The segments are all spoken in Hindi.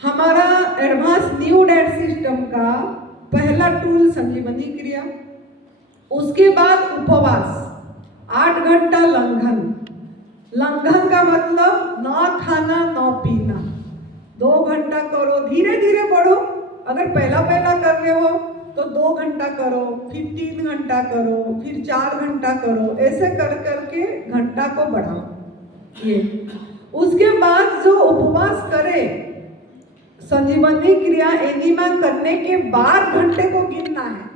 हमारा एडवांस न्यू डाइट सिस्टम का पहला टूल संजीवनी क्रिया, उसके बाद उपवास, 8 घंटा लंघन। लंघन का मतलब ना खाना ना पीना, 2 घंटा करो, धीरे धीरे बढ़ो। अगर पहला पहला कर रहे हो तो 2 घंटा करो, फिर 3 घंटा करो, फिर 4 घंटा करो, ऐसे कर करके घंटा को बढ़ाओ। ये उसके बाद जो उपवास करे, संजीवनी क्रिया एनिमा करने के बाद घंटे को गिनना है।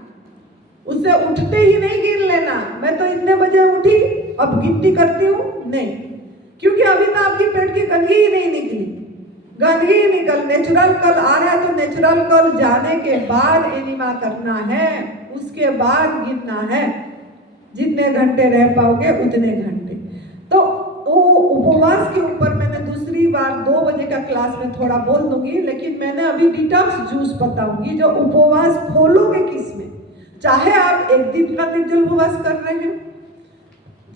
उससे उठते ही नहीं गिन लेना, मैं तो इतने बजे उठी अब गिनती करती हूँ, नहीं, क्योंकि अभी तो आपकी पेट की गंदगी ही नहीं निकली। गंदगी निकल, नेचुरल कल आ रहा है तो नेचुरल कल जाने के बाद एनिमा करना है, उसके बाद गिनना है। जितने घंटे रह पाओगे उतने घंटे। तो वो उपवास के ऊपर मैंने दूसरी बार 2 बजे का क्लास में थोड़ा बोल दूंगी, लेकिन मैंने अभी डिटॉक्स जूस बताऊंगी जो उपवास खोलोगे किसमें। चाहे आप 1 दिन का निर्जल उपवास कर रहे हैं,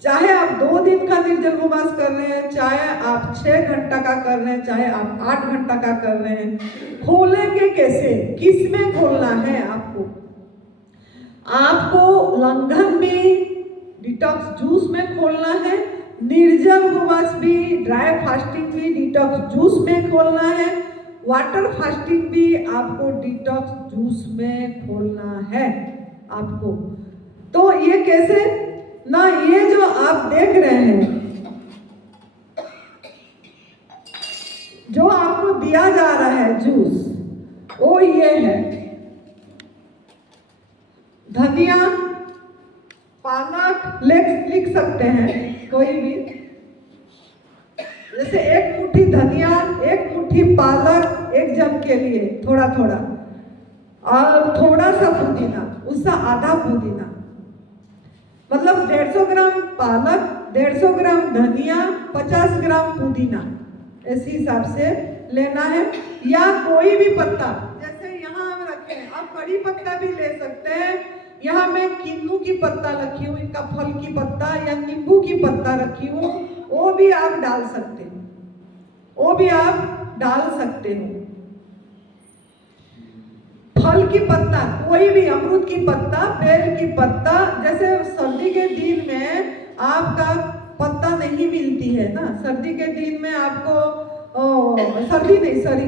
चाहे आप 2 दिन का निर्जल उपवास कर रहे हैं, चाहे आप 6 घंटा का कर रहे हैं, चाहे आप 8 घंटा का कर रहे हैं, खोलेंगे कैसे, किसमें खोलना है आपको? आपको लंघन भी डिटॉक्स जूस में खोलना है, निर्जल उपवास भी, ड्राई फास्टिंग भी डिटॉक्स जूस में खोलना है, वाटर फास्टिंग भी आपको डिटॉक्स जूस में खोलना है आपको। तो ये कैसे ना, ये जो आप देख रहे हैं, जो आपको दिया जा रहा है जूस, वो ये है धनिया, पालक, लिख सकते हैं कोई भी, जैसे 1 मुट्ठी धनिया, 1 मुट्ठी पालक, 1 जन के लिए थोड़ा थोड़ा, और थोड़ा सा पुदीना, उसका आधा पुदीना, मतलब 150 ग्राम पालक, 150 ग्राम धनिया, 50 ग्राम पुदीना, इसी हिसाब से लेना है। या कोई भी पत्ता, जैसे यहाँ हम रखे हैं, आप कड़ी पत्ता भी ले सकते हैं। यहाँ मैं किन्नू की पत्ता रखी हूँ, इनका फल की पत्ता, या नींबू की पत्ता रखी हूँ, वो भी आप डाल सकते हो, वो भी आप डाल सकते हो। फल की पत्ता, कोई भी, अमरूद की पत्ता, बेल की पत्ता, जैसे सर्दी के दिन में आपका पत्ता नहीं मिलती है ना, सर्दी के दिन में आपको सर्दी नहीं, सॉरी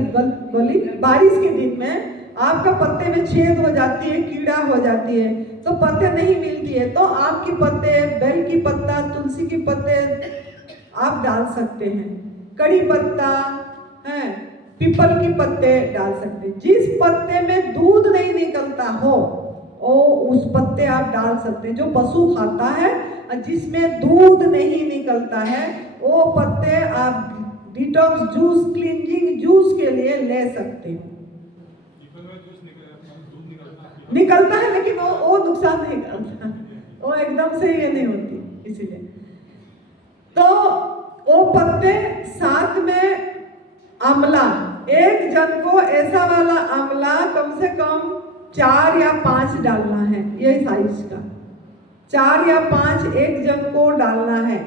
बोली, बारिश के दिन में आपका पत्ते में छेद हो जाती है, कीड़ा हो जाती है, तो पत्ते नहीं मिलती है, तो आपकी पत्ते, बेल की पत्ता, तुलसी की पत्ते आप डाल सकते हैं, कड़ी पत्ता है, पीपल की पत्ते डाल सकते हैं। जिस पत्ते में दूध नहीं निकलता हो वो उस पत्ते आप डाल सकते हैं, जो पशु खाता है, और जिसमें दूध नहीं निकलता है वो पत्ते आप डिटॉक्स जूस, क्लींजिंग जूस के लिए ले सकते हैं। निकलता है लेकिन वो नुकसान नहीं करता, वो एकदम से ये नहीं होती, इसीलिए। तो वो पत्ते, साथ में आंवला, 1 जन को ऐसा वाला आंवला कम से कम 4 या 5 डालना है, ये साइज का 4 या 5 1 जन को डालना है।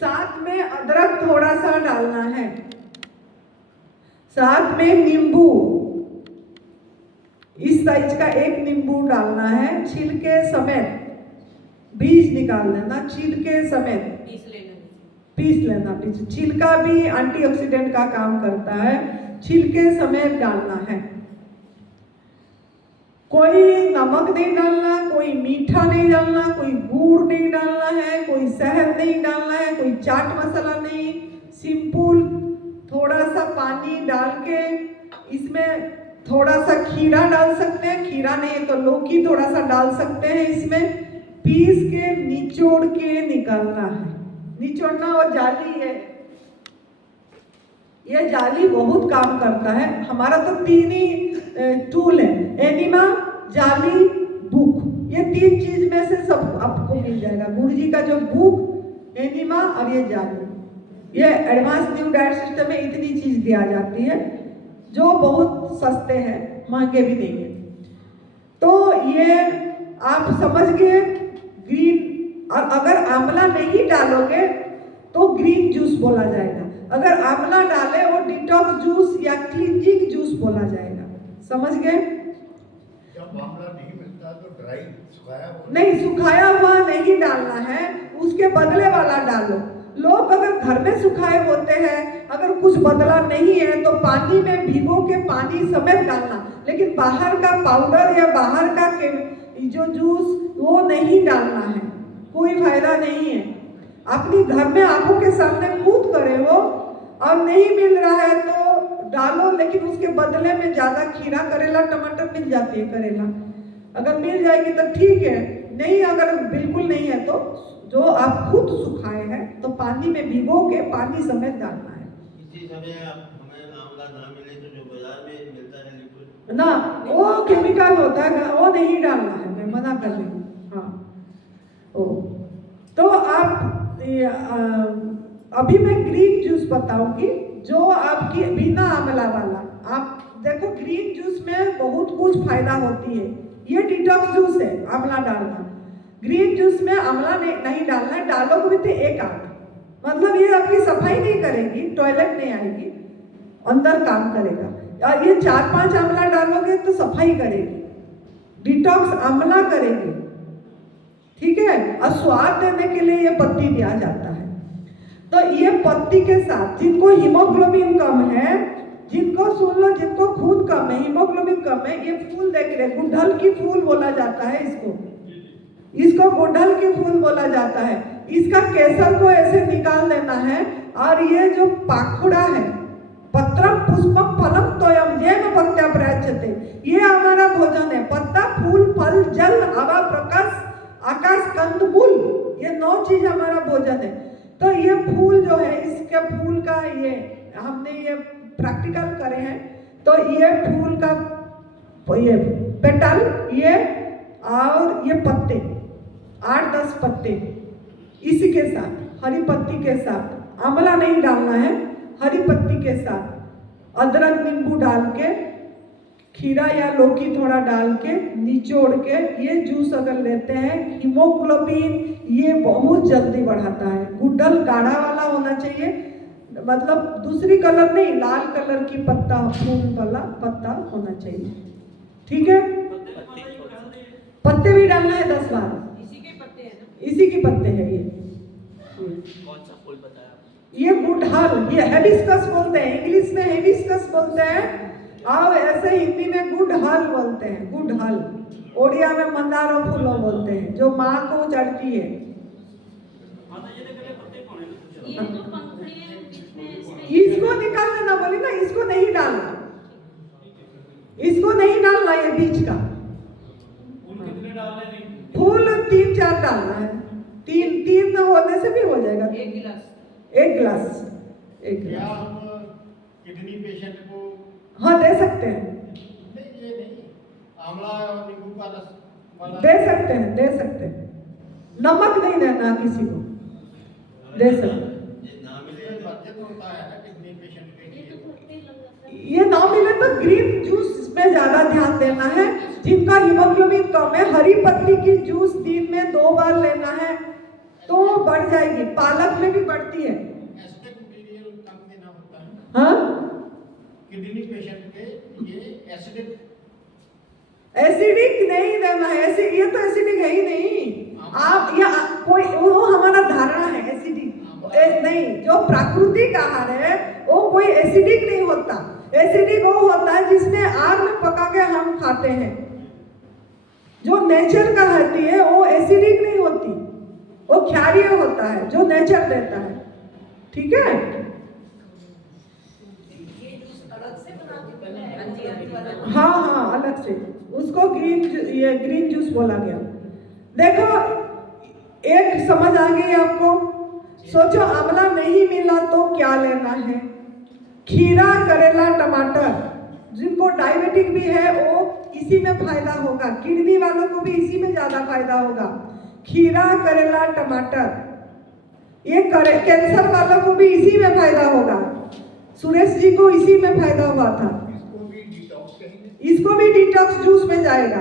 साथ में अदरक थोड़ा सा डालना है, साथ में नींबू, इस साइज का 1 नींबू डालना है, छिलके समेत, बीज निकाल देना, छिलके समेत पीस लेना। छिलका भी एंटीऑक्सीडेंट का काम करता है, छिलके समेत डालना है। कोई नमक नहीं डालना, कोई मीठा नहीं डालना, कोई गुड़ नहीं डालना है, कोई शहद नहीं डालना है, कोई चाट मसाला नहीं, सिंपल थोड़ा सा पानी डाल के, इसमें थोड़ा सा खीरा डाल सकते हैं, खीरा नहीं तो लौकी थोड़ा सा डाल सकते हैं, इसमें पीस के निचोड़ के निकालना है। निचोड़ना और जाली है, ये जाली बहुत काम करता है। हमारा तो 3 ही टूल है, एनिमा, जाली, बुक, ये 3 चीज में से सब आपको मिल जाएगा। गुरुजी का जो बुक, एनिमा और ये जाली, ये एडवांस न्यू डाइट सिस्टम में इतनी चीज दिया जाती है जो बहुत सस्ते हैं, महंगे भी नहीं है। तो ये आप समझ गए ग्रीन, और अगर आंवला नहीं डालोगे तो ग्रीन जूस बोला जाएगा। अगर आंवला डाले वो डिटॉक्स जूस या क्लींजिंग जूस बोला जाएगा। समझ गए? जब आंवला नहीं मिलता तो ड्राई सुखाया हुआ नहीं, सुखाया हुआ नहीं डालना है, उसके बदले वाला डालो। लोग अगर घर में सुखाए होते हैं, अगर कुछ बदला नहीं है तो पानी में भिगो के पानी समेत डालना, लेकिन बाहर का पाउडर या बाहर का जो जूस वो नहीं डालना है, कोई फायदा नहीं है। अपनी घर में आंखों के सामने खुद करे वो, और नहीं मिल रहा है तो डालो, लेकिन उसके बदले में ज्यादा खीरा, करेला, टमाटर मिल जाती है। करेला अगर मिल जाएगी तो ठीक है, नहीं अगर बिल्कुल नहीं है तो जो आप खुद सुखाए हैं तो पानी में भिगो के पानी समेत डालना है। इसी समय हमें आंवला ना मिले तो जो बाजार में मिलता है लिक्विड ना, वो केमिकल होता है, वो नहीं डालना है, मैं मना कर रही हूँ। हाँ, ओ तो आप अभी मैं ग्रीन जूस बताऊंगी जो आपकी बिना आंवला वाला। आप देखो ग्रीन जूस में बहुत कुछ फायदा होती है। ये डिटॉक्स जूस है, आंवला डालना। ग्रीन जूस में आंवला नहीं डालना है, डालोगे भी तो एक आध, मतलब ये आपकी सफाई नहीं करेगी, टॉयलेट नहीं आएगी, अंदर काम करेगा। और ये 4-5 आंवला डालोगे तो सफाई करेगी, डिटॉक्स आंवला करेगी, ठीक है। और स्वाद देने के लिए ये पत्ती दिया जाता है। तो ये पत्ती के साथ जिनको हीमोग्लोबिन कम है, जिनको सुन लो, जिनको खून कम है, हीमोग्लोबिन कम है, ये फूल देख रहे, गुड़हल की फूल बोला जाता है इसको गुड़हल की फूल बोला जाता है। इसका केसर को ऐसे निकाल देना है, और ये जो पाखुड़ा है, पत्रम पुष्पम फलम तोयम जैन भक्त्या प्रयच्छते, ये हमारा भोजन है। पत्ता, फूल, फल, जल, हवा, प्रकाश, आकाश, कंद, मूल, ये 9 चीज हमारा भोजन है। तो ये फूल जो है, इसके फूल का ये हमने ये प्रैक्टिकल करे हैं। तो ये फूल का ये पेटल, ये और ये पत्ते, 8-10 पत्ते, इसी के साथ हरी पत्ती के साथ, आंवला नहीं डालना है, हरी पत्ती के साथ अदरक नींबू डाल के, खीरा या लौकी थोड़ा डाल के, निचोड़ के ये जूस अगर लेते हैं, हीमोग्लोबिन ये बहुत जल्दी बढ़ाता है। गुड़हल गाढ़ा वाला होना चाहिए, मतलब दूसरी कलर नहीं, लाल कलर की पत्ता, फूल वाला पत्ता होना चाहिए, ठीक है। पत्ते भी डालना है 10 बार, इसी के पत्ते हैं ये। कौन सा फूल बताया? ये गुड़हल, ये हेबिस्कस बोलते हैं, इंग्लिश में हेबिस्कस बोलते हैं, और ऐसे हिंदी में गुड़हल बोलते हैं। गुड़हल ओडिया में मंदार फूलों बोलते हैं, जो माँ को चढ़ती है। इसको निकाल देना, बोली ना, इसको नहीं डालना, इसको नहीं डालना, ये बीच का फूल 3-4 डालना है। 3 होने से भी हो जाएगा। 1 गिलास। क्या हम किडनी पेशेंट को हाँ दे सकते हैं, नहीं, ये नहीं, आंवला और नींबू का रस वाला दे सकते हैं। नमक नहीं देना किसी को, दे सकते हैं। ना मिले बचत होता है ना किडनी पेशेंट के लिए। ये ना मिले तो ग्रीन जूस में ज्यादा ध्यान देना है। जिनका हीमोग्लोबिन कम है, हरी पत्ती की जूस दिन में 2 बार लेना है तो बढ़ जाएगी। पालक में भी बढ़ती है। एसिडिक मटेरियल कम देना होता है। हाँ, किडनी पेशेंट के ये एसिडिक नहीं देना है। ये तो एसिडिक है ही नहीं। आप या कोई वो हमारा धारणा है एसिडिक नहीं, जो प्राकृतिक आहार है वो कोई एसिडिक नहीं होता। एसिडिक वो होता है जिसमें आग में पका के हम खाते हैं। जो नेचर का होती है वो एसिडिक नहीं होती, वो क्षारीय होता है जो नेचर देता है, ठीक है। हाँ, अलग से उसको ग्रीन जूस बोला गया। देखो एक समझ आ गई आपको। सोचो आंवला नहीं मिला तो क्या लेना है। खीरा, करेला, टमाटर, जिनको डायबिटिक भी है वो इसी में फायदा होगा। किडनी वालों को भी इसी में ज्यादा फायदा होगा। खीरा, करेला, टमाटर, ये कैंसर वालों को भी इसी में फायदा होगा। सुरेश जी को इसी में फायदा हुआ था। इसको भी डिटॉक्स जूस में जाएगा।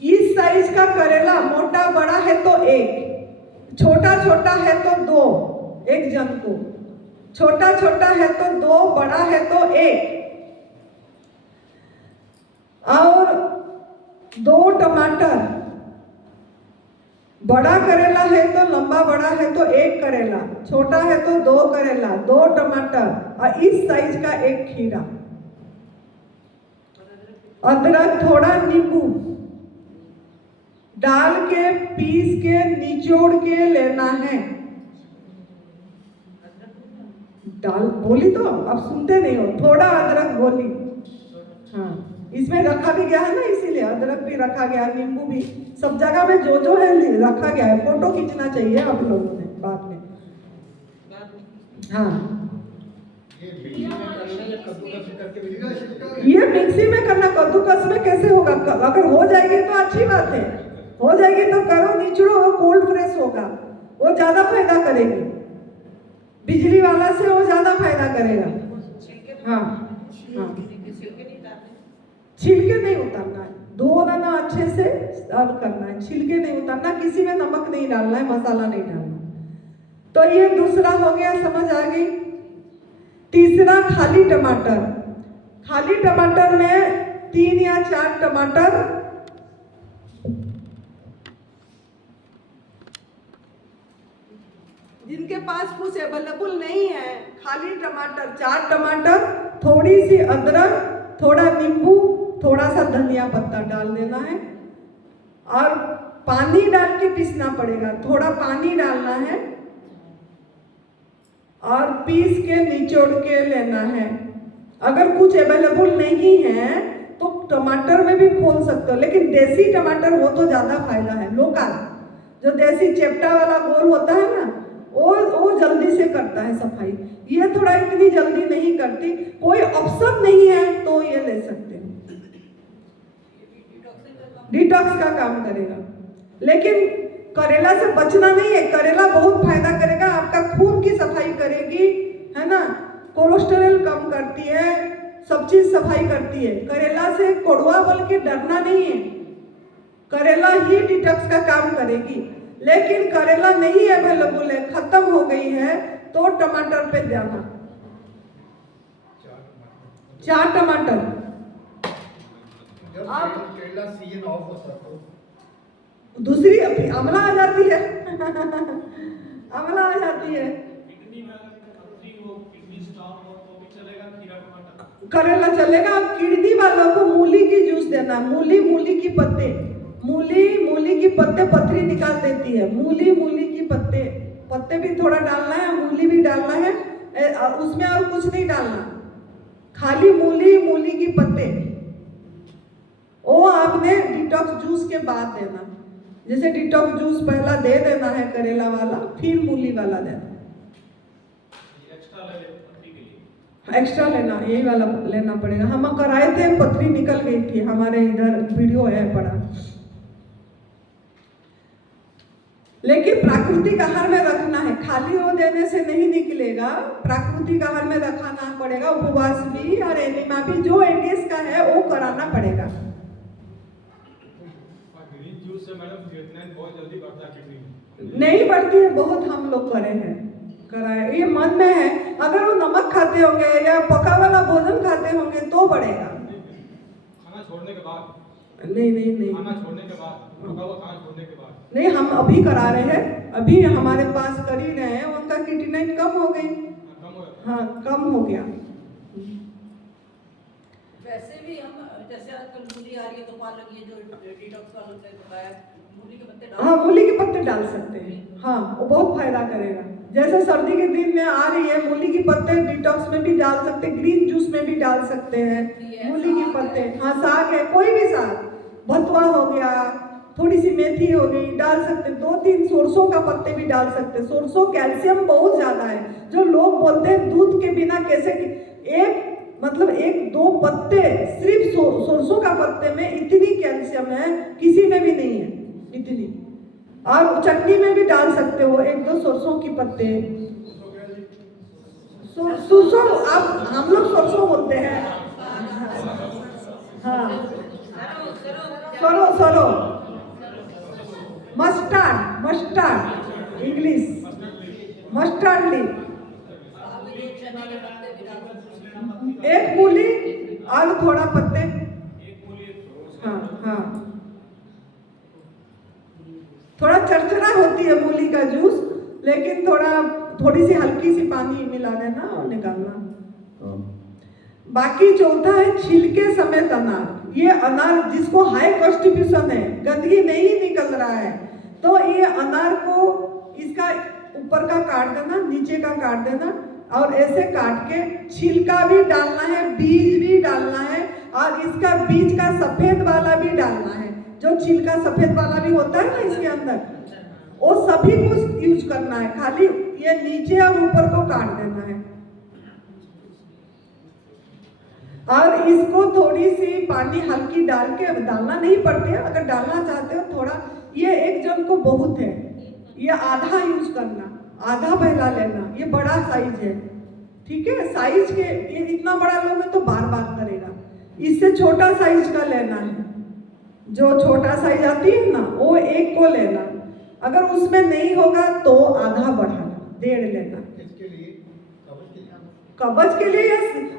इस साइज का करेला, मोटा बड़ा है तो 1, छोटा छोटा है तो 2 एक जन को, छोटा छोटा है तो 2, बड़ा है तो 1, और 2 टमाटर, बड़ा करेला है तो लंबा बड़ा है तो 1 करेला, छोटा है तो 2 करेला, 2 टमाटर और इस साइज का 1 खीरा, अदरक, थोड़ा नींबू डाल के पीस के निचोड़ के लेना है। डाल बोली तो अब सुनते नहीं हो, थोड़ा अदरक बोली। हाँ, इसमें रखा भी गया है ना, इसीलिए अदरक भी रखा गया, नींबू भी, सब जगह में जो है रखा गया है। फोटो खींचना चाहिए आप लोगों ने बाद में। हाँ, ये मिक्सी में करना, कद्दूकस में कैसे होगा? अगर हो जाएगी तो अच्छी बात है, हो जाएगी तो करो, निचड़ो, वो कोल्ड प्रेस होगा, वो ज्यादा फायदा करेगी। बिजली वाला से वो ज्यादा फायदा करेगा। हाँ हाँ, छिलके नहीं उतारना है, धो देना अच्छे से और करना है, छिलके नहीं उतारना, किसी में नमक नहीं डालना है, मसाला नहीं डालना। तो ये दूसरा हो गया, समझ आ गई। तीसरा, खाली टमाटर। खाली टमाटर में 3 या 4 टमाटर, जिनके पास कुछ अवेलेबल नहीं है, खाली टमाटर 4 टमाटर, थोड़ी सी अदरक, थोड़ा नींबू, थोड़ा सा धनिया पत्ता डाल देना है और पानी डाल के पीसना पड़ेगा। थोड़ा पानी डालना है और पीस के निचोड़ के लेना है। अगर कुछ अवेलेबल नहीं है तो टमाटर में भी खोल सकते हो, लेकिन देसी टमाटर वो तो ज्यादा फायदा है। लोकल जो देसी चेपटा वाला गोल होता है ना, वो जल्दी से करता है सफाई, ये थोड़ा इतनी जल्दी नहीं करती। कोई ऑप्शन नहीं है तो ये ले सकते हैं, डिटॉक्स का काम करेगा। लेकिन करेला से बचना नहीं है, करेला बहुत फायदा करेगा, आपका खून की सफाई करेगी, है ना, कोलेस्ट्रॉल कम करती है, सब चीज सफाई करती है। करेला से कड़वा बोल के डरना नहीं है, करेला ही डिटॉक्स का काम करेगी। लेकिन करेला नहीं अवेलेबल है, खत्म हो गई है, तो टमाटर पे जाना, 4 टमाटर। अब करेला सीजन ऑफ होता है तो दूसरी अमला आ जाती है अमला आ जाती है। करेला चलेगा। अब किडनी वालों को मूली की जूस देना, मूली की पत्ते, मूली की पत्ते पथरी निकाल देती है। मूली की पत्ते भी थोड़ा डालना है, मूली भी डालना है, उसमें और कुछ नहीं डालना, खाली मूली की पत्ते। वो आपने डिटॉक्स जूस के बाद देना, जैसे डिटॉक्स जूस पहला दे देना है करेला वाला, फिर मूली वाला देना। एक्स्ट्रा लेना, यही वाला लेना पड़ेगा। हम कराए थे, पथरी निकल गई थी, हमारे इधर वीडियो है पड़ा। लेकिन प्राकृतिक आहार में रखना है, खाली वो देने से नहीं निकलेगा, प्राकृतिक आहार में रखना पड़ेगा। उपवास भी और एनीमा भी जो एडीएस का है वो कराना पड़ेगा। ग्रीन जूस से मैडम क्रिएटिनिन बहुत जल्दी बढ़ता है किडनी में। नहीं बढ़ती है, बहुत हम लोग करे हैं, कराए, ये मन में है। अगर वो नमक खाते होंगे या पका वाला भोजन खाते होंगे तो बढ़ेगा। खाना छोड़ने के बाद? नहीं, खाना छोड़ने के बाद, पका हुआ खाना छोड़ने के बाद नहीं, हम अभी करा रहे हैं, अभी हमारे पास कर ही रहे हैं, उनका क्रिएटिनिन कम हो गई। हाँ, कम हो गया। वैसे भी हम जैसे आजकल मूली आ रही है तो पालक, ये जो डिटॉक्स वालों ने बताया, मूली के पत्ते डाल, हाँ, मूली के पत्ते डाल सकते हैं, हाँ, वो बहुत फायदा करेगा। जैसे सर्दी के दिन में आ रही है, मूली के पत्ते डिटॉक्स में भी डाल सकते हैं, ग्रीन जूस में भी डाल सकते हैं मूली के पत्ते। हाँ, साग है, कोई भी साग, भतवा हो गया, थोड़ी सी मेथी हो गई, डाल सकते। 2-3 सरसों का पत्ते भी डाल सकते। सरसों कैल्शियम बहुत ज्यादा है। जो लोग बोलते हैं दूध के बिना कैसे, एक 2 पत्ते सिर्फ सरसों का पत्ते में इतनी कैल्शियम है, किसी में भी नहीं है इतनी। और चटनी में भी डाल सकते हो 1-2 सरसों की पत्ते। सरसों, आप हम लोग सरसों बोलते हैं, हाँ, सरो, मस्टर्ड, इंग्लिश मस्टर्ड लीफ, एक मूली और थोड़ा पत्ते। हाँ हाँ, थोड़ा चरचरा होती है मूली का जूस, लेकिन थोड़ी सी हल्की सी पानी मिला देना और निकालना। बाकी चौथा है छिलके समेत अनार। ये अनार जिसको हाई कॉन्स्टिपेशन है, गंदगी नहीं निकल रहा है, तो ये अनार को इसका ऊपर का काट देना, नीचे का काट देना, और ऐसे काट के छिलका भी डालना है, बीज भी डालना है, और इसका बीज का सफेद वाला भी डालना है। जो छिलका सफेद वाला भी होता है ना इसके अंदर, वो सभी कुछ यूज करना है, खाली ये नीचे और ऊपर को काट देना है। और इसको थोड़ी सी पानी हल्की डाल के, डालना नहीं पड़ते है, अगर डालना चाहते हो थोड़ा, ये एक जन को बहुत है, ये आधा यूज करना, आधा पहला लेना, ये बड़ा साइज है, ठीक है। साइज के ये इतना बड़ा लोगे तो बार बार करेगा, इससे छोटा साइज का लेना है। जो छोटा साइज आती है ना, वो एक को लेना, अगर उसमें नहीं होगा तो आधा बढ़ाना, 1.5 लेना। किसके लिए? कब्ज के लिए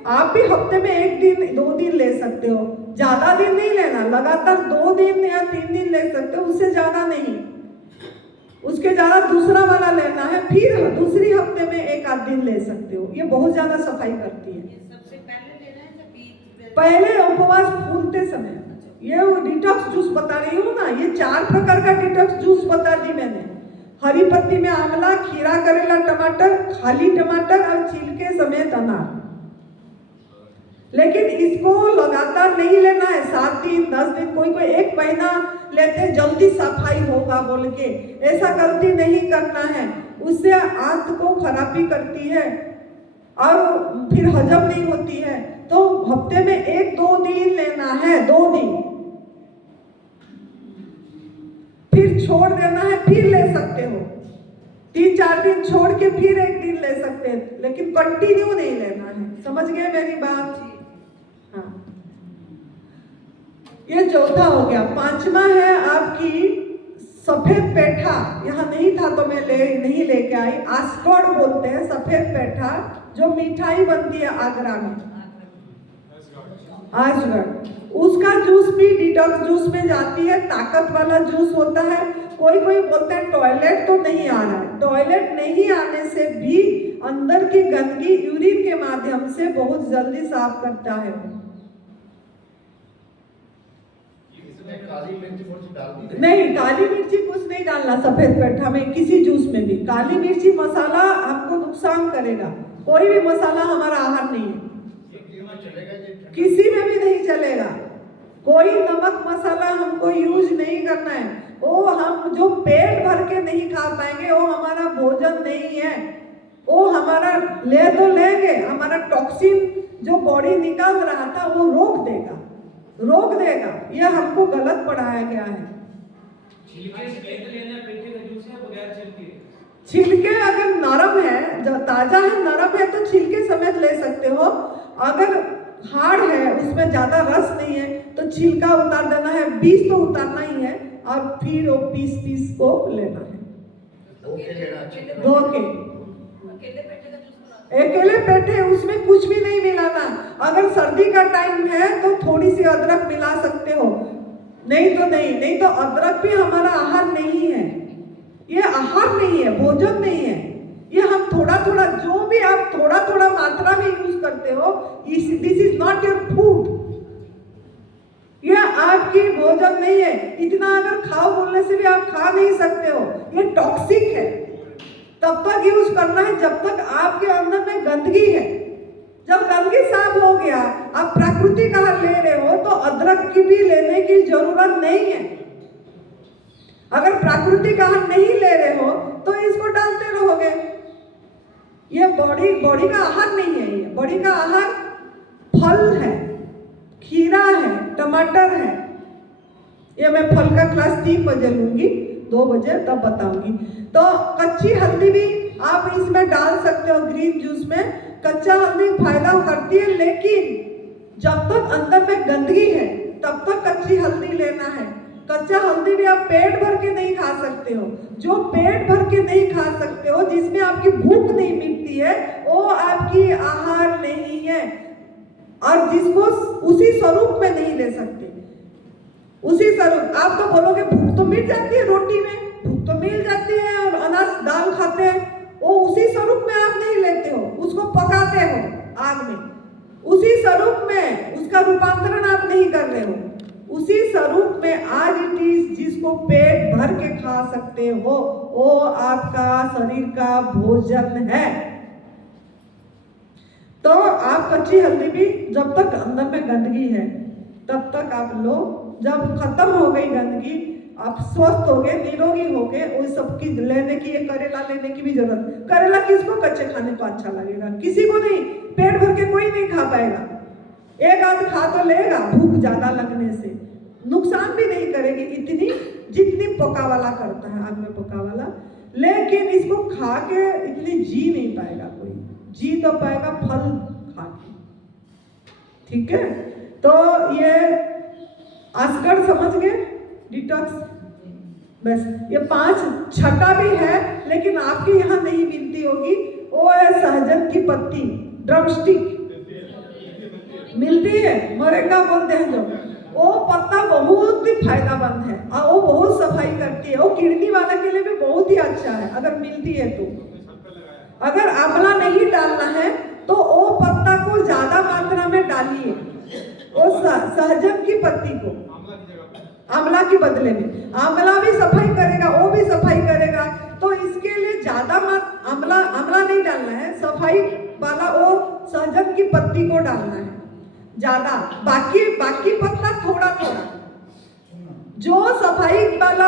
आप भी हफ्ते में 1 दिन 2 दिन ले सकते हो, ज्यादा दिन नहीं लेना, लगातार 2 दिन या 3 दिन ले सकते हो, उससे ज्यादा नहीं। उसके ज्यादा दूसरा वाला लेना है, फिर दूसरी हफ्ते में 1 आध दिन ले सकते हो, ये बहुत ज्यादा सफाई करती है। सबसे पहले लेना है या बीच? पहले उपवास भूलते समय, ये वो डिटॉक्स जूस बता रही हूँ ना, ये 4 प्रकार का डिटॉक्स जूस बता दी मैंने। हरी पत्ती में आंवला, खीरा, करेला, टमाटर, खाली टमाटर और छिलके समेत अनार। लेकिन इसको लगातार नहीं लेना है, 7 दिन 10 दिन, कोई 1 महीना लेते जल्दी सफाई होगा बोल के, ऐसा गलती नहीं करना है, उससे आंत को खराबी करती है और फिर हजम नहीं होती है। तो हफ्ते में 1-2 दिन लेना है, 2 दिन, फिर छोड़ देना है, फिर ले सकते हो, 3-4 दिन छोड़ के फिर 1 दिन ले सकते हैं, लेकिन कंटिन्यू नहीं लेना है। समझ गए मेरी बात? हाँ, ये चौथा हो गया। 5वां है आपकी सफेद पेठा, यहाँ नहीं था तो मैं नहीं लेके आई, आसगढ़ बोलते हैं सफेद पेठा, जो मिठाई बनती है आगरा में, आजगढ़, उसका जूस भी डिटॉक्स जूस में जाती है, ताकत वाला जूस होता है। कोई बोलता है टॉयलेट तो नहीं आ रहा है, टॉयलेट नहीं आने से भी अंदर की गंदगी यूरिन के माध्यम से बहुत जल्दी साफ करता है। इसमें काली मिर्ची डाल दी? नहीं, काली मिर्ची कुछ नहीं डालना सफेद पेठा में, किसी जूस में भी। काली मिर्ची मसाला हमको नुकसान करेगा, कोई भी मसाला हमारा आहार नहीं है, किसी में भी नहीं चलेगा। कोई नमक मसाला हमको यूज नहीं करना है, वो हम जो पेट भर के नहीं खा पाएंगे वो हमारा भोजन नहीं है, वो हमारा ले तो लेंगे, हमारा टॉक्सिन जो बॉडी निकाल रहा था वो रोक देगा। ये हमको गलत पढ़ाया गया है। छिलके अगर नरम है, जो ताजा है, नरम है तो छिलके समेत ले सकते हो। अगर हार्ड है, उसमें ज्यादा रस नहीं है, तो छिलका उतार देना है, बीज तो उतारना ही है, और फिर वो पीस को लेना है, धो के। अकेले पेठे उसमें कुछ भी नहीं मिलाना। अगर सर्दी का टाइम है तो थोड़ी सी अदरक मिला सकते हो, नहीं तो अदरक भी हमारा आहार नहीं है, ये आहार नहीं है, भोजन नहीं है। ये हम थोड़ा जो भी आप थोड़ा मात्रा में यूज करते हो, this is not your food, ये आपकी भोजन नहीं है। इतना अगर खाओ बोलने से भी आप खा नहीं सकते हो, ये टॉक्सिक है। तब तक यूज करना है जब तक आपके अंदर में गंदगी है। जब गंदगी साफ हो गया, आप प्राकृतिक आहार ले रहे हो, तो अदरक की भी लेने की जरूरत नहीं है। अगर प्राकृतिक आहार नहीं ले रहे हो तो इसको डालते रहोगे। ये बॉडी का आहार नहीं है, ये बॉडी का आहार फल है, खीरा है, टमाटर है। ये मैं फल का क्लास 3 बजे लूंगी, 2 बजे तब बताऊंगी। तो कच्ची हल्दी भी आप इसमें डाल सकते हो, ग्रीन जूस में। कच्चा हल्दी फायदा करती है, लेकिन जब तक अंदर में गंदगी है तब तक कच्ची हल्दी लेना है। कच्चा हल्दी भी आप पेट भर के नहीं खा सकते हो। जो पेट भर के नहीं खा सकते हो, जिसमें आपकी भूख नहीं मिटती है, वो आपकी आहार नहीं है। और जिसको उसी स्वरूप में नहीं ले सकते, उसी स्वरूप। आप तो बोलोगे भूख तो मिट जाती है रोटी में, भूख तो मिल जाती है और अनाज दाल खाते हैं, वो उसी स्वरूप में आप नहीं लेते हो, उसको पकाते हो आग में, उसी स्वरूप में उसका रूपांतरण आप नहीं कर रहे हो, उसी स्वरूप में आज इट इज जिसको पेट भर के खा सकते हो वो आपका शरीर का भोजन है। तो आप कच्ची हल्दी भी जब तक अंदर में गंदगी है तब तक आप लो, जब खत्म हो गई गंदगी, आप स्वस्थ हो गए, निरोगी हो गए, उस सब की लेने की, ये करेला लेने की भी जरूरत। करेला किसको कच्चे खाने को अच्छा लगेगा? किसी को नहीं, पेट भर के कोई नहीं खा पाएगा, एक आध खा तो लेगा, भूख ज्यादा लगने से नुकसान भी नहीं करेगी इतनी जितनी पका वाला करता है, आग में पका वाला। लेकिन इसको खा के इतनी जी नहीं पाएगा कोई, जी तो पाएगा फल खा के, ठीक है। तो ये असगढ़ समझ गए डिटॉक्स, बस ये 5 छठा भी है लेकिन आपके यहाँ नहीं मिलती होगी, वो है सहजन की पत्ती, ड्रमस्टिक मिलती है, मोरिंगा बोलते हैं जो, वो पत्ता बहुत ही फायदामंद है और वो बहुत सफाई करती है, वो किडनी वाला के लिए भी बहुत ही अच्छा है अगर मिलती है तो। अगर आंवला नहीं डालना है तो वो पत्ता को ज्यादा मात्रा में डालिए, वो सहजन की पत्ती को, आंवला के बदले में। आंवला भी सफाई करेगा, वो भी सफाई करेगा, तो इसके लिए ज्यादा आंवला नहीं डालना है, सफाई वाला वो सहजन की पत्ती को डालना है ज्यादा, बाकी पत्ता थोड़ा थोड़ा। जो सफाई वाला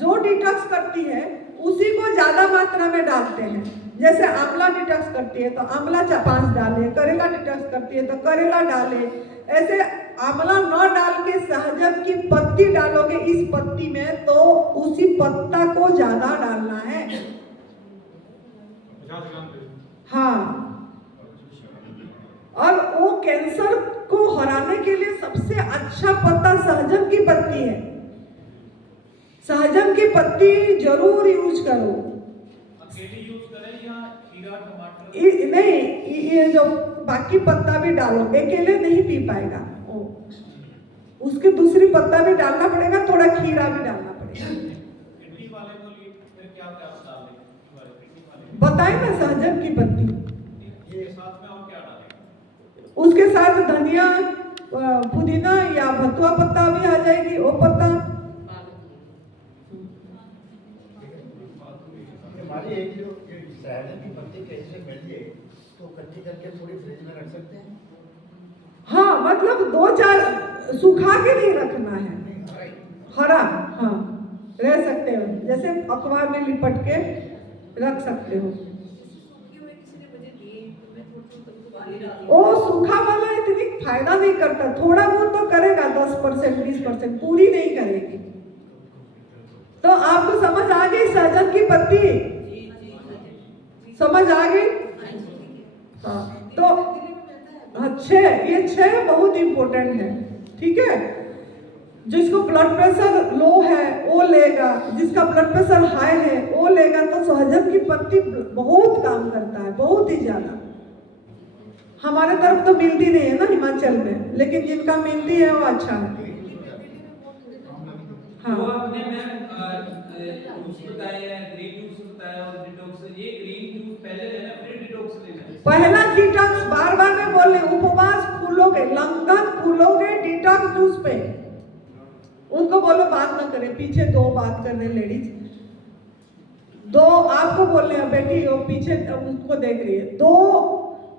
जो डिटॉक्स करती है उसी को ज्यादा मात्रा में डालते हैं। जैसे आंवला डिटॉक्स करती है तो आंवला 5 डाले, करेला डिटॉक्स करती है तो करेला डाले, ऐसे आंवला न डाल के सहजन की पत्ती डालोगे इस पत्ती में तो उसी पत्ता को ज्यादा डालना है। हाँ, और वो कैंसर को हराने के लिए सबसे अच्छा पत्ता सहजन की पत्ती है। सहजन की पत्ती जरूर यूज करो। अकेली यूज करें या खीरा टमाटर? नहीं, ये जो बाकी पत्ता भी डालो, अकेले नहीं पी पाएगा वो, उसके दूसरी पत्ता भी डालना पड़ेगा, थोड़ा खीरा भी डालना पड़ेगा। किडनी वाले को लिए फिर क्या क्या डालें? बताए ना सहजन की पत्ती, इसके साथ में और क्या डालें? उसके साथ धनिया, पुदीना या भतुआ पत्ता भी आ जाएगी, वो पत्ता। हमारी एक जो सहजन की पत्ती कैसे मिल जाए तो कच्ची करके थोड़ी फ्रिज में रख सकते हैं? हाँ, मतलब 2-4 सुखा के नहीं रखना है, हरा, हाँ रह सकते हो, जैसे अखबार में लिपट के रख सकते हो। वो सूखा वाला इतनी फायदा नहीं करता, थोड़ा बहुत तो करेगा, 10% 20%, पूरी नहीं करेगी। तो आपको समझ आ गई सहजन की पत्ती? समझ आ गई? हाँ, तो अच्छे, ये 6 बहुत इंपॉर्टेंट है, ठीक है। जिसको ब्लड प्रेशर लो है वो लेगा, जिसका ब्लड प्रेशर हाई है वो लेगा, तो सहजन की पत्ती बहुत काम करता है, बहुत ही ज्यादा। हमारे तरफ तो मिलती नहीं है ना हिमाचल में, लेकिन जिनका मिलती है वो अच्छा है। हाँ, तो आपने मैम जूस बताया, ग्रीन जूस बताया और डिटॉक्स, ये ग्रीन जूस पहले लेना फिर डिटॉक्स लेना? पहला डिटॉक्स, बार-बार मैं बोल रही हूँ, उपवास खोलोगे, लंघन खोलोगे डिटॉक्स जूस पे। उनको बोलो बात ना करे, पीछे 2 बात कर रहे लेडीज, 2 आपको बोल रहे हैं बेटी, वो पीछे उसको देख रही है। 2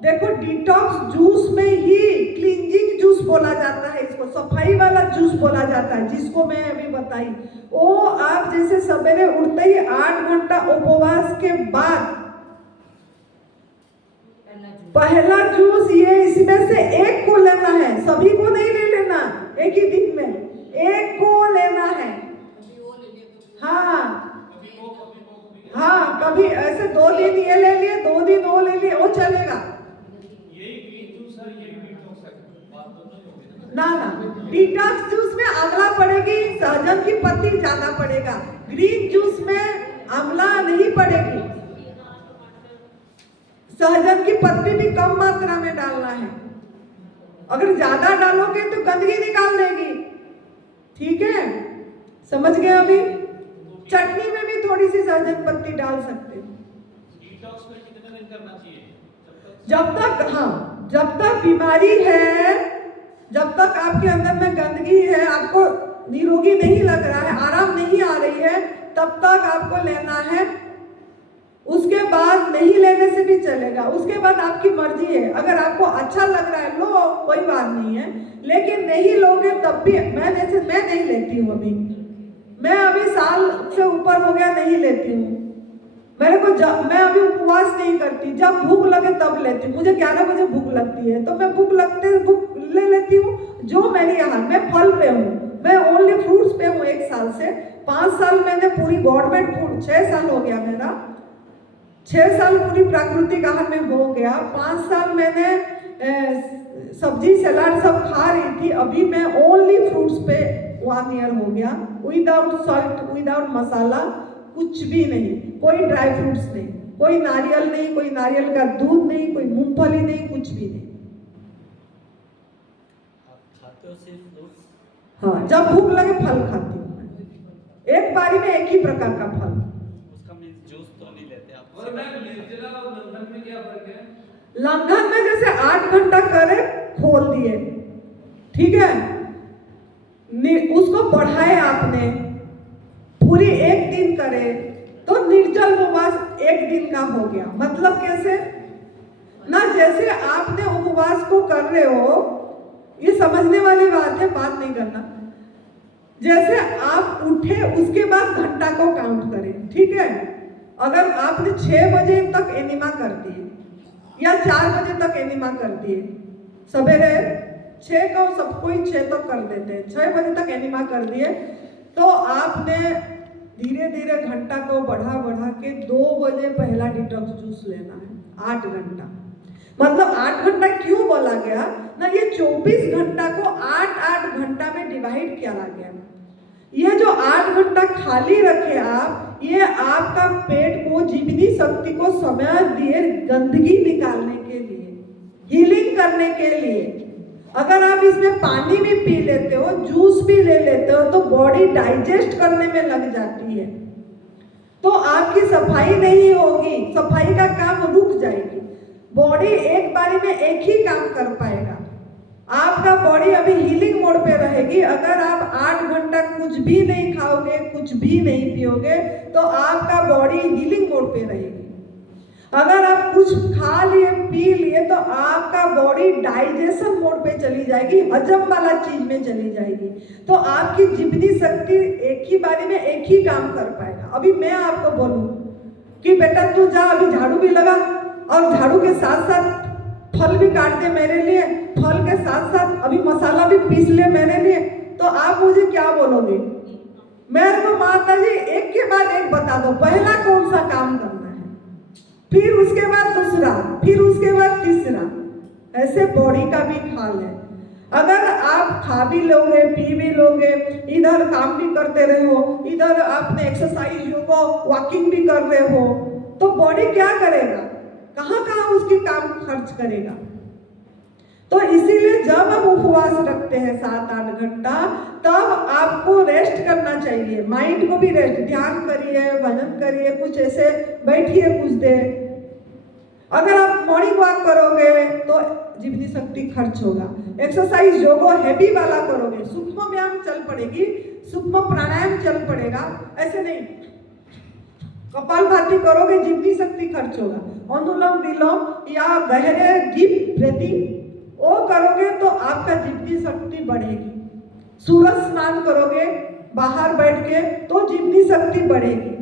देखो, डिटॉक्स जूस में ही क्लींजिंग जूस बोला जाता है, इसको सफाई वाला जूस बोला जाता है, जिसको मैं अभी बताई। वो आप जैसे सवेरे उठते ही 8 घंटा उपवास के बाद पहला जूस, ये इसमें से एक को लेना है, सभी को नहीं ले लेना एक ही दिन में, एक को लेना है। हाँ हाँ, कभी ऐसे 2 दिन ये ले लिए, 2 दिन वो ले लिए, वो चलेगा ना ना। डिटॉक्स जूस में आंवला पड़ेगी, सहजन की पत्ती ज्यादा पड़ेगा, ग्रीन जूस में आंवला नहीं पड़ेगी, सहजन की पत्ती भी कम मात्रा में डालना है। अगर ज्यादा डालोगे तो गंदगी निकाल देगी, ठीक है, समझ गए। अभी चटनी में भी थोड़ी सी सहजन पत्ती डाल सकते हो। डिटॉक्स में कितने दिन करना चाहिए? जब तक बीमारी है, जब तक आपके अंदर में गंदगी है, आपको निरोगी नहीं लग रहा है, आराम नहीं आ रही है, तब तक आपको लेना है। उसके बाद नहीं लेने से भी चलेगा, उसके बाद आपकी मर्जी है। अगर आपको अच्छा लग रहा है लो, कोई बात नहीं है, लेकिन नहीं लोगे तब भी मैं नहीं लेती हूँ। मैं अभी साल से ऊपर हो गया नहीं लेती हूँ। मैं अभी उपवास नहीं करती, जब भूख लगे तब लेती हूँ। मुझे 11 बजे भूख लगती है तो मैं भूख ले लेती हूँ। जो मेरी यहाँ मैं फल पे हूँ, मैं ओनली फ्रूट्स पे हूँ 1 साल से। 5 साल मैंने पूरी गवर्नमेंट फूड, 6 साल हो गया मेरा, 6 साल पूरी प्राकृतिक आहार में हो गया। 5 साल मैंने सब्जी सलाद सब खा रही थी। अभी मैं ओनली फ्रूट्स पे 1 ईयर हो गया, विदाउट सॉल्ट, विदाउट मसाला, कुछ भी नहीं, कोई ड्राई फ्रूट्स नहीं, कोई नारियल नहीं, कोई नारियल का दूध नहीं, कोई मूंगफली नहीं, कुछ भी नहीं। आप खाते हो सिर्फ फ्रूट्स? हाँ, जब भूख लगे फल खाती हूँ मैं, एक बारी में एक ही प्रकार का फल। उसका मीन्स जूस तो नहीं लेते आप? और मैं निर्जला और लंघन में क्या फर्क है? लंघन में जैसे 8 घंटा करे, खोल दिए, ठीक है, उसको बढ़ाए आपने, पूरी 1 दिन करे तो निर्जल उपवास 1 दिन का हो गया। मतलब कैसे ना, जैसे आपने उपवास को कर रहे हो, ये समझने वाली बात है, बात नहीं करना। जैसे आप उठे उसके बाद घंटा को काउंट करें, ठीक है। अगर आपने 6 बजे तक एनिमा कर दिए या 4 बजे तक एनिमा कर दिए, सवेरे 6 को सब कोई 6 तो कर देते हैं, 6 बजे तक एनिमा कर दिए, तो आपने धीरे धीरे घंटा को बढ़ा के 2 बजे पहला डिटॉक्स जूस लेना है, 8 घंटा। मतलब 8 घंटा क्यों बोला गया ना, ये 24 घंटा को 8-8 घंटा में डिवाइड किया गया। ये जो 8 घंटा खाली रखे आप, ये आपका पेट को, जीवनी शक्ति को समय दिए गंदगी निकालने के लिए, हीलिंग करने के लिए। अगर आप इसमें पानी भी पी लेते हो, जूस भी ले लेते हो, तो बॉडी डाइजेस्ट करने में लग जाती है, तो आपकी सफाई नहीं होगी, सफाई का काम रुक जाएगी। बॉडी एक बारी में एक ही काम कर पाएगा। आपका बॉडी अभी हीलिंग मोड पे रहेगी। अगर आप 8 घंटा कुछ भी नहीं खाओगे, कुछ भी नहीं पियोगे, तो आपका बॉडी हीलिंग मोड पे रहेगी। अगर आप कुछ खा लिए, पी लिए, तो आपका बॉडी डाइजेशन मोड पे चली जाएगी, हजम वाला चीज में चली जाएगी, तो आपकी जीवनी शक्ति एक ही बारी में एक ही काम कर पाएगा। अभी मैं आपको बोलूं कि बेटा तू जा, अभी झाड़ू भी लगा और झाड़ू के साथ साथ फल भी काट दे मेरे लिए, फल के साथ साथ अभी मसाला भी पीस ले मेरे लिए, तो आप मुझे क्या बोलोगे? मेरे को माता जी एक के बाद एक बता दो, पहला कौन सा काम करना है, फिर उसके बाद दूसरा, फिर उसके बाद तीसरा। ऐसे बॉडी का भी हाल है। अगर आप खा भी लोगे, पी भी लोगे, इधर काम भी करते रहो, इधर आपने एक्सरसाइज, योगा, वॉकिंग भी कर रहे हो, तो बॉडी क्या करेगा? कहाँ कहाँ उसकी काम खर्च करेगा? तो इसीलिए जब हम उपवास रखते हैं 7-8 घंटा, तब आपको रेस्ट करना चाहिए, माइंड को भी रेस्ट, ध्यान करिए, भजन करिए, कुछ ऐसे बैठिए कुछ देर। अगर आप मॉर्निंग वॉक करोगे तो जीवनी शक्ति खर्च होगा। एक्सरसाइज, योगा हैवी वाला करोगे, सूक्ष्म व्यायाम चल पड़ेगी, सूक्ष्म प्राणायाम चल पड़ेगा, ऐसे नहीं कपालभाति करोगे, जीवनी शक्ति खर्च होगा। अनुलोम विलोम या गहरे डीप ब्रीथिंग वो करोगे तो आपका जीवनी शक्ति बढ़ेगी। सूरज स्नान करोगे बाहर बैठ के तो जीवनी शक्ति बढ़ेगी।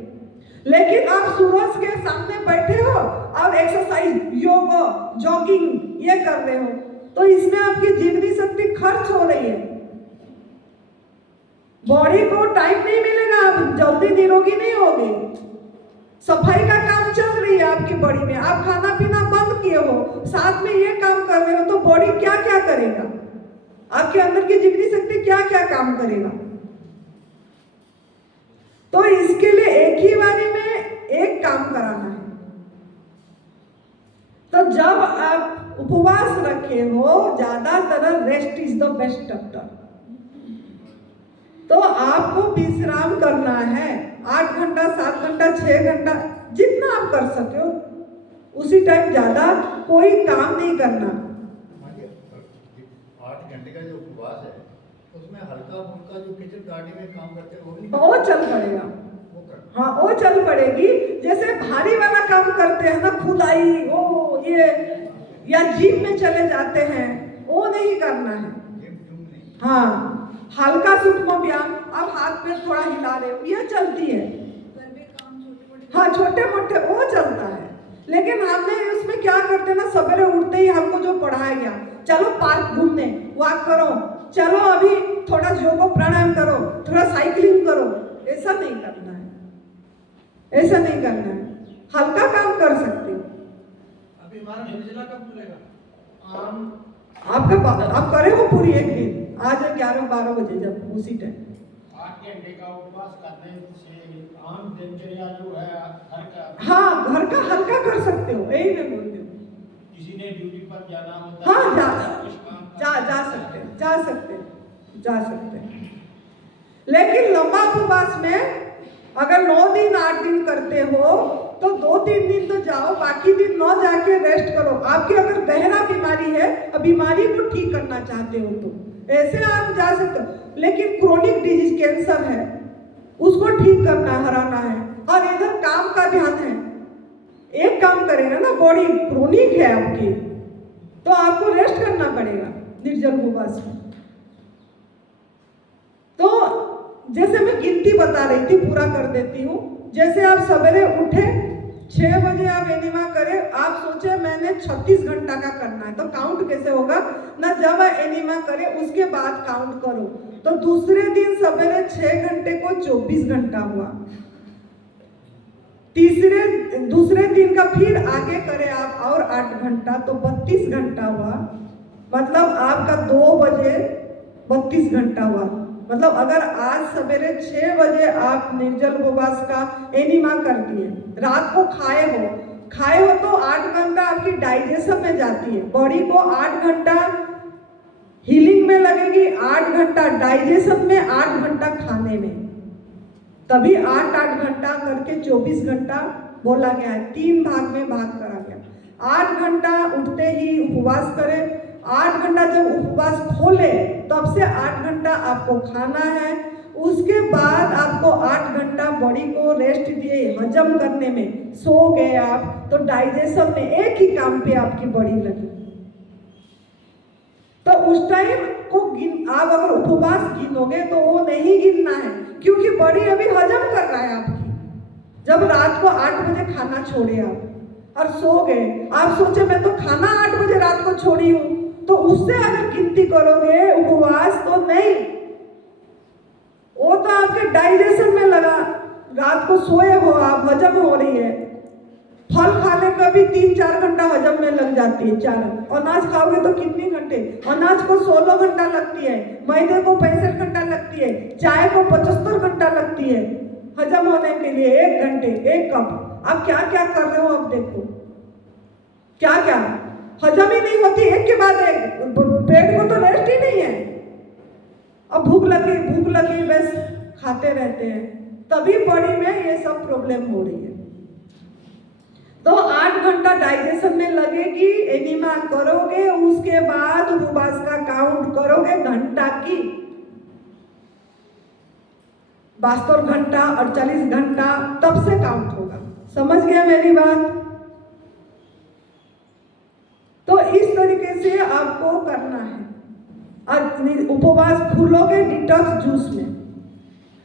लेकिन आप सूरज के सामने बैठे हो और एक्सरसाइज, योगा, जॉगिंग ये कर रहे हो, तो इसमें आपकी जीवनी शक्ति खर्च हो रही है। बॉडी को टाइम नहीं मिलेगा, आप जल्दी निरोगी नहीं होगे। सफाई का काम चल रही है आपकी बॉडी में, आप खाना पीना बंद किए हो, साथ में ये काम कर रहे हो, तो बॉडी क्या क्या करेगा? आपके अंदर की जीवनी शक्ति क्या क्या काम करेगा? तो इसके लिए एक ही बारी में एक काम कराना है। तो जब आप उपवास रखे हो, ज्यादातर rest is the best doctor. तो आपको विश्राम करना है 8 घंटा 7 घंटा 6 घंटा जितना आप कर सके हो, उसी टाइम ज्यादा कोई काम नहीं करना। 8 घंटे का जो उपवास है उसमें हल्का फुल्का जो किचन गार्डन में काम करते हैं वो भी वो चल पड़ेगा। वो करना। हाँ वो चल पड़ेगी। जैसे भारी वाला काम करते हैं ना, खुदाई वो ये या जिम में चले जाते हैं, वो नहीं करना है। नहीं। हाँ हल्का सूक्ष्म व्यायाम, अब हाथ पे थोड़ा हिला रहे हो, ये चलती है। घर में काम छोटे मोटे हाँ छोटे मोटे वो चलता है। लेकिन हमने उसमें क्या करते ना, सवेरे उठते ही हमको जो पढ़ाया गया, चलो पार्क घूमने, वॉक करो, चलो अभी थोड़ा योग प्राणायाम करो, थोड़ा साइकिलिंग करो, ऐसा नहीं करना है, ऐसा नहीं करना है। हल्का काम कर सकते हो। अभी हमारा निर्जला कब खुलेगा? आप करे हो पूरी एक दिन, आज 11-12 बजे जब उसी टाइम 8 घंटे का उपवास करने से आम दिनचर्या जो है घर का, हाँ घर का हल्का कर सकते हो, यही मैं बोलती हूँ। किसी ने ड्यूटी पर जाना होता हाँ है, जा कुछ काम जा सकते हैं, जा सकते हैं, जा सकते हैं। लेकिन लंबा उपवास में अगर 9 दिन 8 दिन करते हो तो 2-3 दिन तो जाओ, बाकी दिन न जाके रेस्ट करो। आपकी अगर गहरा बीमारी है, बीमारी को ठीक करना चाहते हो तो ऐसे आप जा सकते हो। लेकिन क्रोनिक डिजीज कैंसर है, उसको ठीक करना हराना है, और इधर काम का ध्यान है। एक काम करेगा ना, बॉडी क्रोनिक है आपकी, तो आपको रेस्ट करना पड़ेगा निर्जल उपवास में। तो जैसे मैं गिनती बता रही थी, पूरा कर देती हूँ। जैसे आप सवेरे उठे 6 बजे आप एनिमा करें, आप सोचे मैंने 36 घंटा का करना है, तो काउंट कैसे होगा ना, जब एनिमा करें उसके बाद काउंट करो। तो दूसरे दिन सवेरे 6 घंटे को 24 घंटा हुआ, दूसरे दिन का फिर आगे करें आप और 8 घंटा, तो 32 घंटा हुआ। मतलब आपका 2 बजे 32 घंटा हुआ। मतलब अगर आज सवेरे 6 बजे आप निर्जल उपवास का एनिमा कर दिए, रात को खाए हो तो 8 घंटा आपकी डाइजेशन में जाती है, बॉडी को 8 घंटा हीलिंग में लगेगी, 8 घंटा डाइजेशन में, 8 घंटा खाने में, तभी 8-8 घंटा करके 24 घंटा बोला गया है। 3 भाग में भाग करा गया। 8 घंटा उठते ही उपवास करें, 8 घंटा जब उपवास खोले तब से 8 घंटा आपको खाना है, उसके बाद आपको 8 घंटा बॉडी को रेस्ट दिए हजम करने में। सो गए आप तो डाइजेशन में एक ही काम पे आपकी बॉडी लगी, तो उस टाइम को आप अगर उपवास गिनोगे तो वो नहीं गिनना है, क्योंकि बॉडी अभी हजम कर रहा है आपकी। जब रात को 8 बजे खाना छोड़े आप और सो गए, आप सोचे मैं तो खाना 8 बजे रात को छोड़ी हूँ, तो उससे अगर गिनती करोगे उपवास तो नहीं, वो तो आपके डाइजेशन में लगा, रात को सोए हो आप, हजम हो रही है। फल खाने का भी 3-4 घंटा हजम में लग जाती है। 4 अनाज खाओगे तो कितने घंटे, अनाज को 16 घंटा लगती है, मैदे को 65 घंटा लगती है, चाय को 75 घंटा लगती है हजम होने के लिए। 1 घंटे 1 कप, आप क्या क्या कर रहे हो, अब देखो क्या क्या हजम ही नहीं होती, एक के बाद एक। पेट को तो रेस्ट ही नहीं है, अब भूख लगी बस खाते रहते हैं, तभी बॉडी में ये सब प्रॉब्लम हो रही है। तो 8 घंटा डाइजेशन में लगेगी, एनिमा करोगे, उसके बाद उपवास का काउंट करोगे घंटा की, 72 घंटा 48 घंटा, तब से काउंट होगा। समझ गया मेरी बात? तो इस तरीके से आपको करना है। उपवास खोलोगे डिटॉक्स जूस में,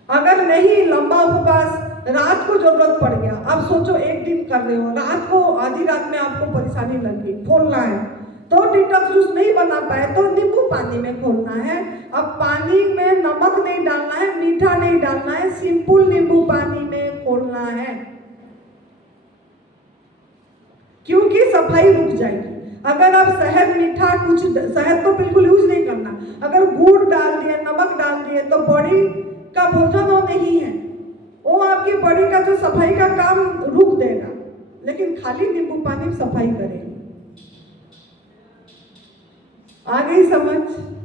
अगर नहीं लंबा उपवास, रात को जरूरत पड़ गया, अब सोचो 1 दिन कर रहे हो, रात को आधी रात में आपको परेशानी लगी, खोलना है, तो डिटॉक्स जूस नहीं बना पाए तो नींबू पानी में खोलना है। अब पानी में नमक नहीं डालना है, मीठा नहीं डालना है, सिंपल नींबू पानी में खोलना है, क्योंकि सफाई रुक जाएगी। अगर आप शहद मीठा कुछ, शहद तो बिल्कुल यूज नहीं करना, अगर गुड़ डाल दिए, नमक डाल दिए, तो बॉडी का भोजन वो नहीं है, वो आपकी बॉडी का जो सफाई का काम रुक देगा। लेकिन खाली नींबू पानी सफाई करेगी। आ गई समझ?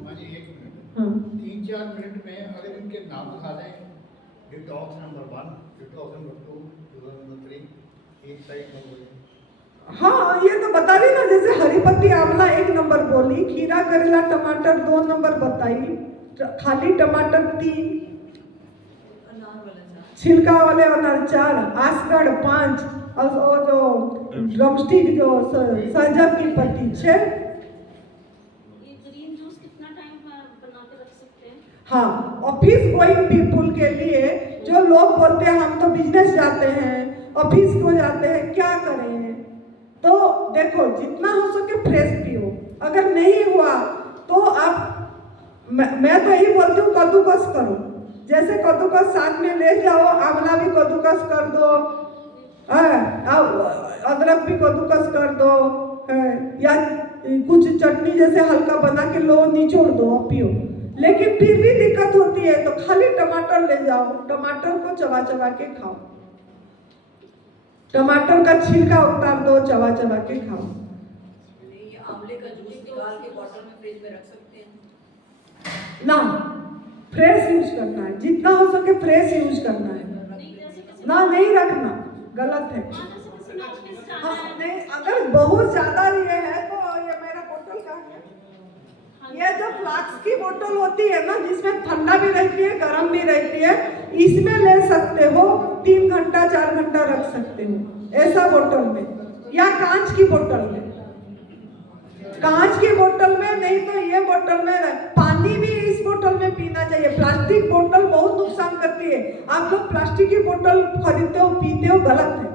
हाँ जी, 1 मिनट। हाँ 3-4 मिनट में अगर इनके नाम लिखा दें, detox number 1, detox number 2, detox number 3, एक साइड में बोले। हाँ, ये तो बता रही ना, जैसे हरी पत्ती आंवला 1 नंबर बोली, खीरा करेला टमाटर 2 नंबर बताई, खाली टमाटर 3, अनार वाला चाट। छिलका वाले अनार 4, आसगढ़ 5 और वो जो ड्रमस्टिक जो सहजन की पत्ती 6। ये ग्रीन जूस कितना टाइम बना के रख सकते हैं? हाँ, ऑफिस गोइंग पीपुल के लिए, जो लोग बोलते हैं हम तो बिजनेस जाते हैं, ऑफिस को जाते हैं, क्या करें, तो देखो जितना हो सके फ्रेश पियो। अगर नहीं हुआ तो आप मैं तो यही बोलती हूँ कद्दूकस करो, जैसे कद्दूकस साथ में ले जाओ, आंवला भी कद्दूकस कर दो, अदरक भी कद्दूकस कर दो, या कुछ चटनी जैसे हल्का बना के लो, निचोड़ दो और पियो। लेकिन फिर भी दिक्कत होती है तो खाली टमाटर ले जाओ, टमाटर को चबा चबा के खाओ, टमाटर का छिलका उतार दो, चबा चबा के खाओ। नहीं, ये आंवले का जूस निकाल के बॉटल में फ्रिज में रख सकते हैं। ना, फ्रेश यूज करना है, जितना हो सके फ्रेश यूज करना है, नहीं, जैसे किसी ना नहीं रखना गलत है। हाँ, जैसे किसी ने ऑफिस जाना हाँ, है। नहीं, अगर बहुत ज्यादा ये है तो ये मेरा बोतल का है, ये जो फ्लास्क की बोतल होती है ना, जिसमें ठंडा भी रहती है गर्म भी रहती है, इसमें ले सकते हो, 3 घंटा 4 घंटा रख सकते हो ऐसा बोतल में, या कांच की बोतल में। कांच की बोतल में नहीं तो ये बोतल में, पानी भी इस बोतल में पीना चाहिए। प्लास्टिक बोतल बहुत नुकसान करती है, आप लोग प्लास्टिक की बोतल खरीदते हो पीते हो, गलत है।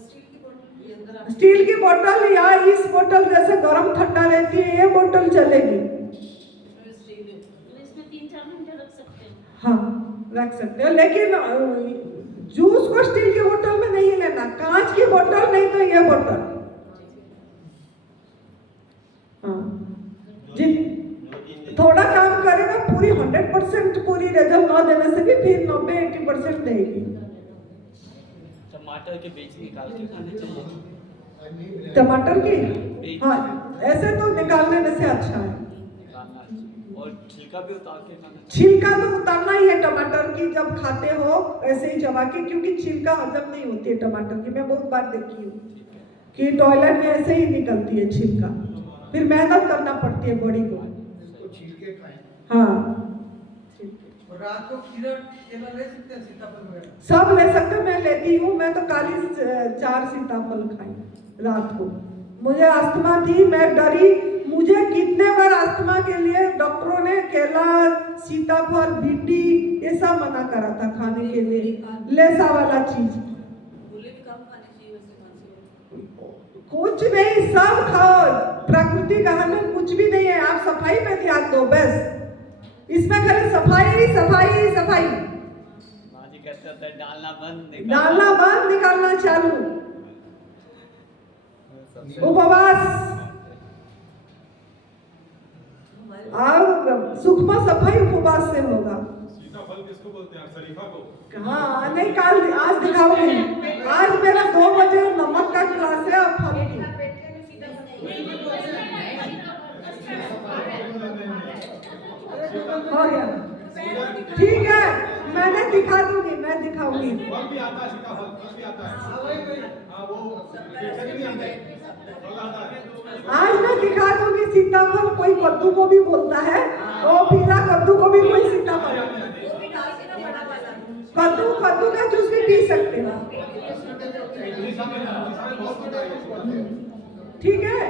स्टील की बोतल के अंदर आप स्टील की बोतल या इस बोतल जैसे गर्म ठंडा रहती है, ये बोतल चलेगी। स्टील इसमें 3-4 घंटे रख सकते हैं। हाँ रख सकते हो, लेकिन जूस को स्टील की बोतल में नहीं लेना, कांच की बोतल नहीं तो ये बोतल। हाँ थोड़ा काम करेगा, पूरी 100% पूरी रिजल्ट न देने से भी फिर 90-80% देगी। टमाटर के बीज निकाल के खाने चाहिए। टमाटर की, हाँ ऐसे तो निकालने में से अच्छा है। निकालना चाहिए और छिलका भी उतार के खाना चाहिए। छिलका तो उतारना ही है टमाटर की, जब खाते हो ऐसे ही चबा के, क्योंकि छिलका हजम नहीं होती है टमाटर की। मैं बहुत बार देखी हूँ कि टॉयलेट में ऐसे ही निकलती है छिलका, फिर मेहनत करना पड़ती है बॉडी को। इसको छील के खाएं। हाँ और रात को खीरा केला ले सकते हैं, सीताफल वगैरह। सब ले सकते, मैं लेती हूँ। मैं तो काली 4 सीताफल खाई रात को। मुझे अस्थमा थी, मैं डरी, मुझे कितने बार अस्थमा के लिए डॉक्टरों ने केला, सीताफल, भिंडी ये सब मना करा था खाने के लिए, लेसा वाला चीज। फूले भी कम खाने चाहिए वैसे खांसी में। कुछ नहीं, सब खाओ, प्रकृति का हमें कुछ भी नहीं है। आप सफाई पे ध्यान दो बस, इसमें खाली सफाई सफाई सफाई। माँ जी कहते होते हैं डालना बंद, डालना बंद, निकालना चालू। उपवास और सूक्ष्म सफाई उपवास से होगा। सीताफल किसको बोलते हैं? शरीफा को? हाँ नहीं, कल आज दिखाऊंगी। आज मेरा 2 बजे नमक का क्लास है और फल की। हो गया, ठीक है, मैंने दिखा दूंगी, मैं दिखाऊंगी। फल भी आता है, सीताफल फल भी आता है। हाँ वो केचन भी आता है, फल आता है। आज मैं दिखा दूंगी सीताफल, कोई कद्दू को भी बोलता है, और पीला कद्दू को भी कोई सीताफल। वो भी डाल के ना बड़ा वाला। कद्दू का जूस भी पी सकते हो, ठीक है,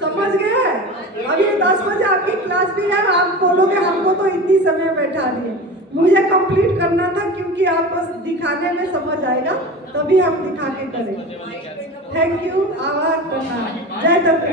समझ गए? अभी 10 बजे आपकी क्लास भी है, आप बोलोगे हमको तो इतनी समय बैठा दिए। मुझे कंप्लीट करना था, क्योंकि आप बस दिखाने में समझ आएगा, तभी हम दिखा के करेंगे। थैंक यू, आभार, प्रणाम, जय दत्त।